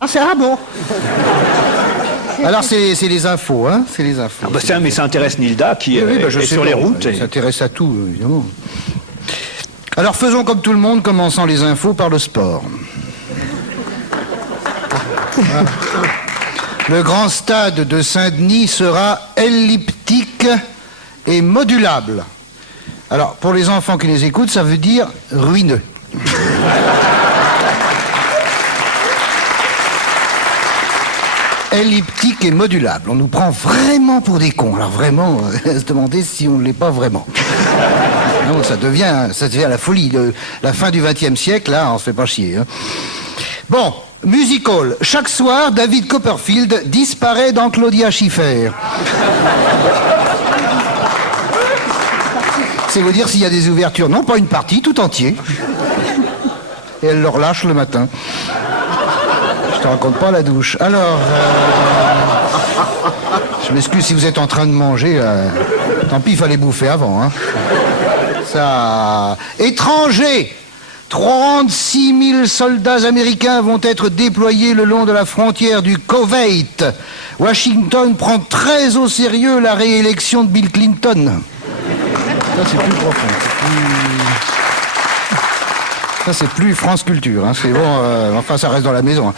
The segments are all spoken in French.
Ah, c'est un bon. Alors, c'est les infos, hein. C'est les infos. Ah bah mais ça intéresse Nilda qui je est sais sur les pas, routes. Ça s'intéresse à tout, évidemment. Alors, faisons comme tout le monde, commençant les infos par le sport. Voilà. Le grand stade de Saint-Denis sera elliptique et modulable. Alors, pour les enfants qui les écoutent, ça veut dire ruineux. Elliptique et modulable. On nous prend vraiment pour des cons. Alors vraiment, se demander si on ne l'est pas vraiment. Non, ça devient la folie. La fin du XXe siècle, là, on se fait pas chier. Hein. Bon, musical. Chaque soir, David Copperfield disparaît dans Claudia Schiffer. C'est vous dire s'il y a des ouvertures. Non, pas une partie, tout entier. Et elle le relâche le matin. Je te raconte pas la douche. Alors, je m'excuse si vous êtes en train de manger. Tant pis, il fallait bouffer avant. Hein. Ça. Étrangers. 36 000 soldats américains vont être déployés le long de la frontière du Koweït. Washington prend très au sérieux la réélection de Bill Clinton. Ça, c'est plus profond. Ça, c'est plus France Culture. Hein. C'est bon, enfin, ça reste dans la maison. Hein.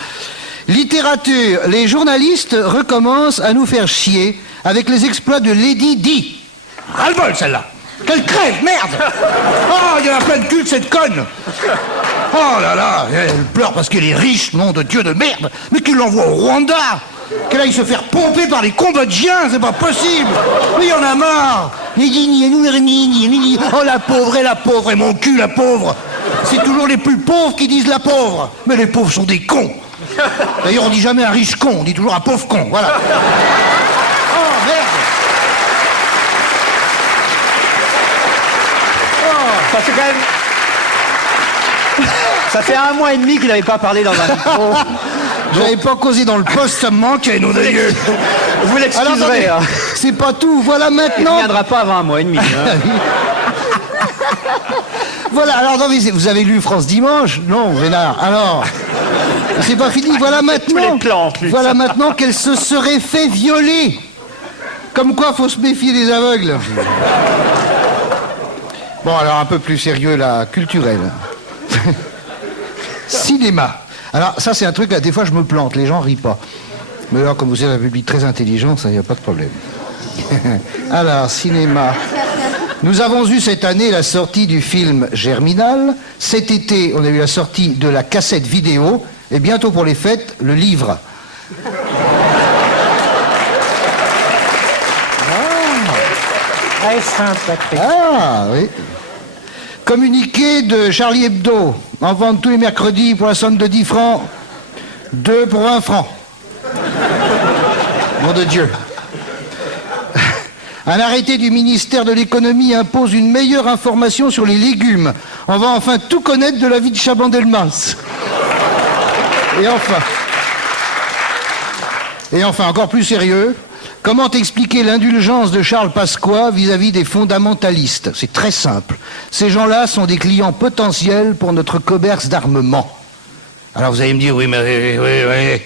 Littérature. Les journalistes recommencent à nous faire chier avec les exploits de Lady Di. Ras-le-bol, celle-là. Qu'elle crève, merde. Oh, il y en a plein de cul de cette conne. Oh là là, elle pleure parce qu'elle est riche, nom de Dieu de merde. Mais qu'il l'envoie au Rwanda. Qu'elle aille se faire pomper par les Cambodgiens, c'est pas possible. Mais il y en a marre. Oh, la pauvre, et mon cul, la pauvre. C'est toujours les plus pauvres qui disent la pauvre. Mais les pauvres sont des cons. D'ailleurs, on dit jamais un riche con, on dit toujours un pauvre con, voilà. Oh, merde. Ça fait quand même... Ça fait 1 mois et demi qu'il n'avait pas parlé dans un micro. J'avais pas causé dans le poste, ça me manquait, nos d'ailleurs. Vous l'excuserez. Hein. C'est pas tout, voilà maintenant... Il ne viendra pas avant 1 mois et demi. Hein. Voilà, alors non, mais vous avez lu France Dimanche? Non, Vénard. Alors, c'est pas fini, voilà maintenant. Voilà maintenant qu'elle se serait fait violer. Comme quoi, faut se méfier des aveugles. Bon, alors un peu plus sérieux, là, culturel. Cinéma. Alors, ça, c'est un truc, là, des fois, je me plante, les gens rient pas. Mais là, comme vous êtes un public très intelligent, ça, y a pas de problème. Alors, cinéma. Nous avons eu cette année la sortie du film Germinal. Cet été, on a eu la sortie de la cassette vidéo. Et bientôt pour les fêtes, le livre. Très sympathique. Ah, oui. Communiqué de Charlie Hebdo. En vente tous les mercredis pour la somme de 10 francs. 2 pour 20 francs. Nom de Dieu. Un arrêté du ministère de l'économie impose une meilleure information sur les légumes. On va enfin tout connaître de la vie de Chaban-Delmas. Et enfin, encore plus sérieux, comment expliquer l'indulgence de Charles Pasqua vis-à-vis des fondamentalistes? C'est très simple. Ces gens-là sont des clients potentiels pour notre commerce d'armement. Alors vous allez me dire, oui, mais oui.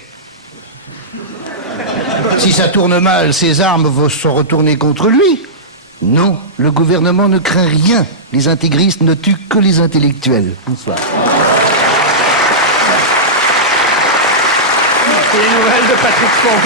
Si ça tourne mal, ces armes vont se retourner contre lui. Non, le gouvernement ne craint rien. Les intégristes ne tuent que les intellectuels. Bonsoir. C'est les nouvelles de Patrick Font.